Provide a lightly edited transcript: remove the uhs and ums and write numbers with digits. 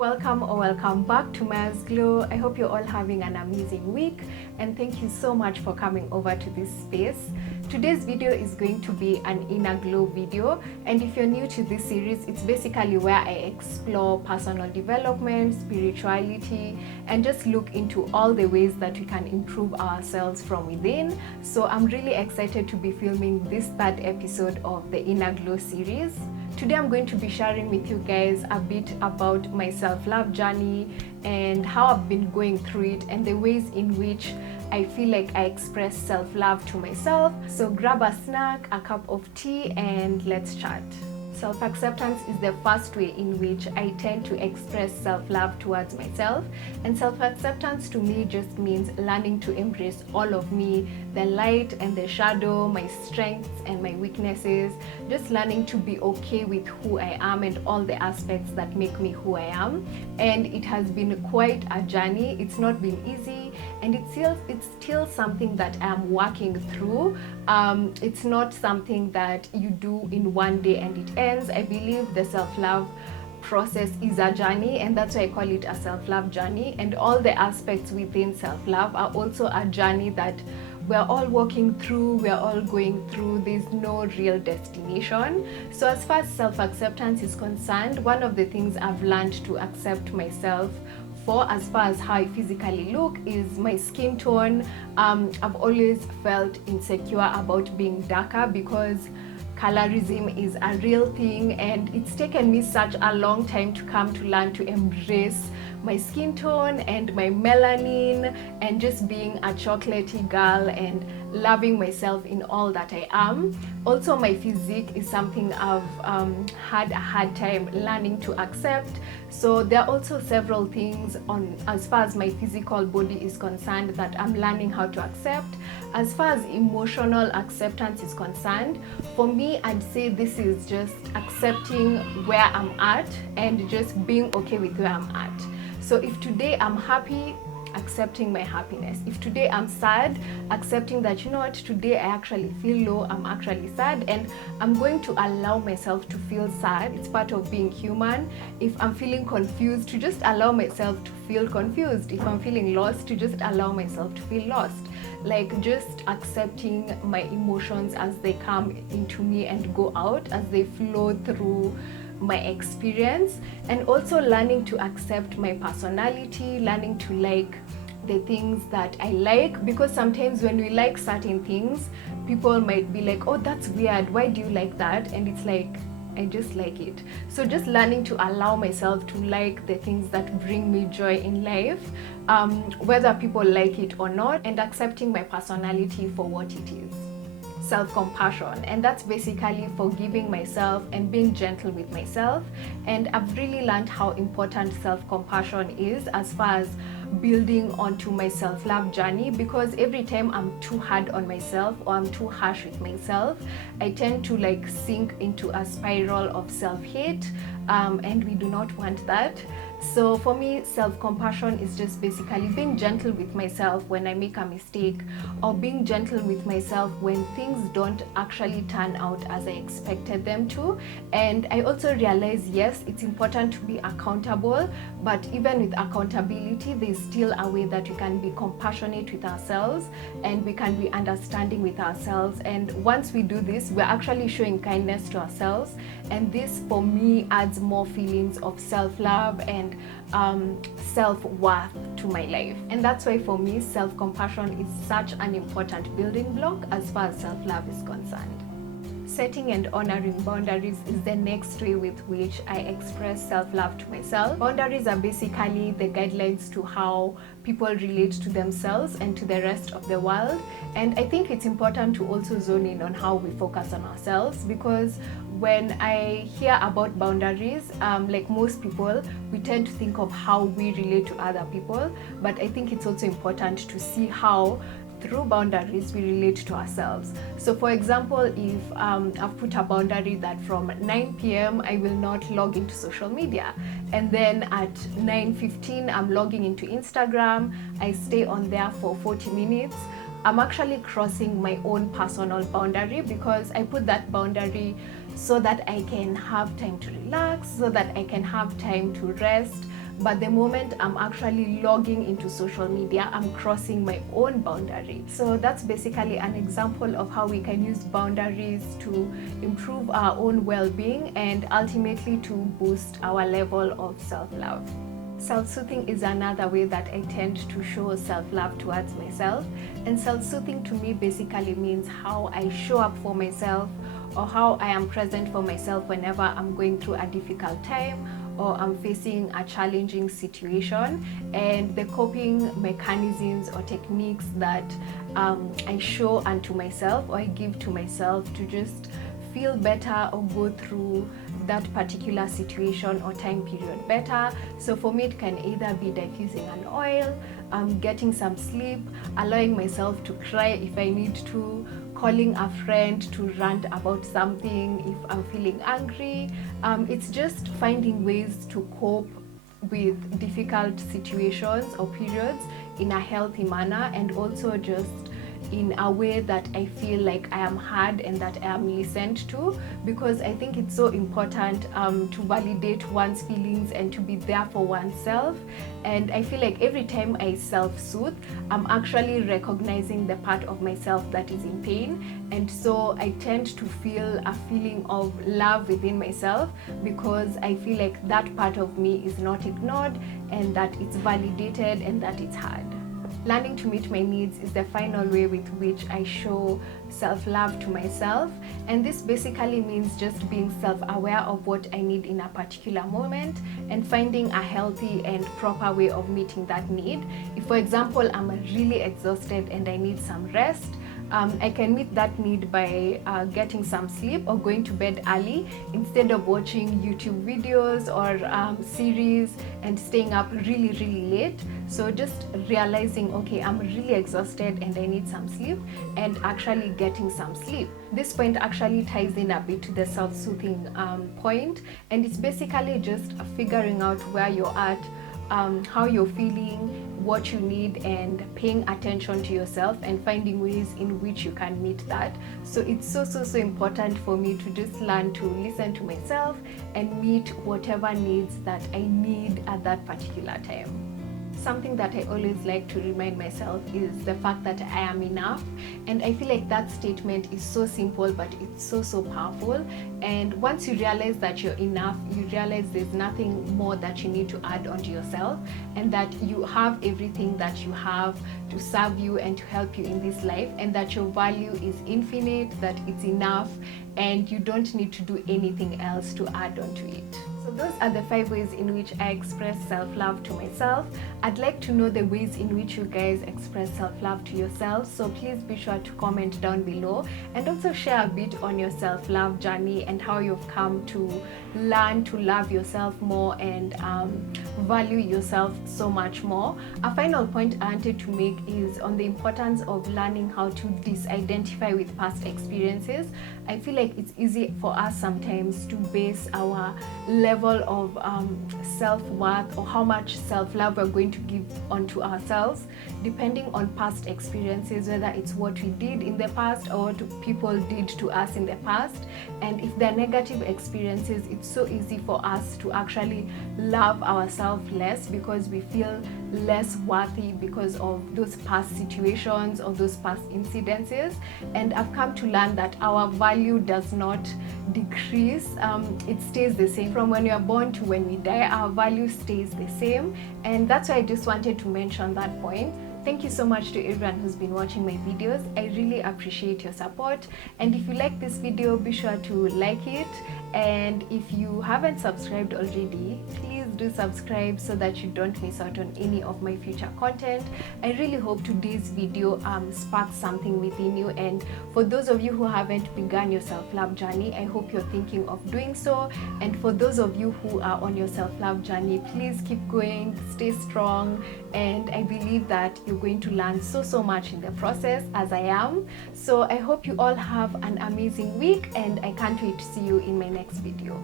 Welcome or welcome back to Maya's Glow. I hope you're all having an amazing week and thank you so much for coming over to this space. Today's video is going to be an inner glow video, and if you're new to this series, it's basically where I explore personal development, spirituality, and just look into all the ways that we can improve ourselves from within. So I'm really excited to be filming this third episode of the Inner Glow series. Today I'm going to be sharing with you guys a bit about my self-love journey and how I've been going through it and the ways in which I feel like I express self-love to myself. So grab a snack, a cup of tea, and let's chat. Self-acceptance is the first way in which I tend to express self-love towards myself. And self-acceptance to me just means learning to embrace all of me, the light and the shadow, my strengths and my weaknesses, just learning to be okay with who I am and all the aspects that make me who I am. And it has been quite a journey. It's not been easy, and it's still something that I'm working through. It's not something that you do in one day and it ends. I believe the self-love process is a journey, and that's why I call it a self-love journey. And all the aspects within self-love are also a journey that we're all walking through, we're all going through. There's no real destination. So as far as self-acceptance is concerned, one of the things I've learned to accept myself for, as far as how I physically look, is my skin tone. I've always felt insecure about being darker because colorism is a real thing, and it's taken me such a long time to come to learn to embrace my skin tone and my melanin and just being a chocolatey girl and loving myself in all that I am. Also, my physique is something I've had a hard time learning to accept. So there are also several things on as far as my physical body is concerned that I'm learning how to accept. As far as emotional acceptance is concerned, for me, I'd say this is just accepting where I'm at and just being okay with where I'm at. So if today I'm happy, accepting my happiness. If today I'm sad, accepting that, you know what, today I actually feel low, I'm actually sad, and I'm going to allow myself to feel sad. It's part of being human. If I'm feeling confused, to just allow myself to feel confused. If I'm feeling lost, to just allow myself to feel lost. Like just accepting my emotions as they come into me and go out, as they flow through my experience. And also learning to accept my personality, learning to like the things that I like, because sometimes when we like certain things, people might be like, oh, that's weird, why do you like that? And it's like, I just like it. So just learning to allow myself to like the things that bring me joy in life, whether people like it or not, and accepting my personality for what it is. Self-compassion, and that's basically forgiving myself and being gentle with myself. And I've really learned how important self-compassion is as far as building onto my self-love journey, because every time I'm too hard on myself or I'm too harsh with myself, I tend to like sink into a spiral of self-hate, and we do not want that. So for me, self-compassion is just basically being gentle with myself when I make a mistake, or being gentle with myself when things don't actually turn out as I expected them to. And I also realize, yes, it's important to be accountable, but even with accountability, there's still a way that we can be compassionate with ourselves and we can be understanding with ourselves. And once we do this, we're actually showing kindness to ourselves. And this, for me, adds more feelings of self-love and self-worth to my life. And that's why for me, self-compassion is such an important building block as far as self-love is concerned. Setting and honoring boundaries is the next way with which I express self-love to myself. Boundaries are basically the guidelines to how people relate to themselves and to the rest of the world. And I think it's important to also zone in on how we focus on ourselves, because when I hear about boundaries, like most people, we tend to think of how we relate to other people, but I think it's also important to see how through boundaries we relate to ourselves. So for example, if I've put a boundary that from 9 p.m. I will not log into social media, and then at 9:15 I'm logging into Instagram, I stay on there for 40 minutes, I'm actually crossing my own personal boundary, because I put that boundary so that I can have time to relax, so that I can have time to rest. but the moment I'm actually logging into social media, I'm crossing my own boundary. So that's basically an example of how we can use boundaries to improve our own well-being and ultimately to boost our level of self-love. Self-soothing is another way that I tend to show self-love towards myself. And self-soothing to me basically means how I show up for myself, or how I am present for myself whenever I'm going through a difficult time or I'm facing a challenging situation, and the coping mechanisms or techniques that I show unto myself or I give to myself to just feel better or go through that particular situation or time period better. So for me, it can either be diffusing an oil, getting some sleep, allowing myself to cry if I need to, calling a friend to rant about something if I'm feeling angry. It's just finding ways to cope with difficult situations or periods in a healthy manner, and also just in a way that I feel like I am heard and that I am listened to, because I think it's so important to validate one's feelings and to be there for oneself. And I feel like every time I self-soothe, I'm actually recognizing the part of myself that is in pain, and so I tend to feel a feeling of love within myself, because I feel like that part of me is not ignored and that it's validated and that it's heard. Learning to meet my needs is the final way with which I show self-love to myself, and this basically means just being self-aware of what I need in a particular moment and finding a healthy and proper way of meeting that need. If, for example, I'm really exhausted and I need some rest, I can meet that need by getting some sleep or going to bed early instead of watching YouTube videos or series and staying up really late. So just realizing, okay, I'm really exhausted and I need some sleep, and actually getting some sleep. This point actually ties in a bit to the self-soothing point, and it's basically just figuring out where you're at, how you're feeling, what you need, and paying attention to yourself and finding ways in which you can meet that. So it's so important for me to just learn to listen to myself and meet whatever needs that I need at that particular time. Something that I always like to remind myself is the fact that I am enough, and I feel like that statement is so simple, but it's so powerful. And once you realize that you're enough, you realize there's nothing more that you need to add onto yourself, and that you have everything that you have to serve you and to help you in this life, and that your value is infinite, that it's enough, and you don't need to do anything else to add onto it. So those are the 5 ways in which I express self-love to myself. I'd like to know the ways in which you guys express self-love to yourselves, so please be sure to comment down below, and also share a bit on your self-love journey and how you've come to learn to love yourself more and value yourself so much more. A final point I wanted to make is on the importance of learning how to disidentify with past experiences. I feel like it's easy for us sometimes to base our level of self-worth or how much self-love we're going to give onto ourselves depending on past experiences, whether it's what we did in the past or what people did to us in the past. And if they're negative experiences, it's so easy for us to actually love ourselves less because we feel less worthy because of those past situations or those past incidences. And I've come to learn that our value does not decrease, it stays the same. From when we are born to when we die, our value stays the same, and that's why I just wanted to mention that point. Thank you so much to everyone who's been watching my videos. I really appreciate your support, and if you like this video, be sure to like it, and if you haven't subscribed already, please do subscribe so that you don't miss out on any of my future content. I really hope today's video sparks something within you, and for those of you who haven't begun your self-love journey, I hope you're thinking of doing so. And for those of you who are on your self-love journey, please keep going, stay strong, and I believe that you're going to learn so much in the process, as I am. So I hope you all have an amazing week, and I can't wait to see you in my next video.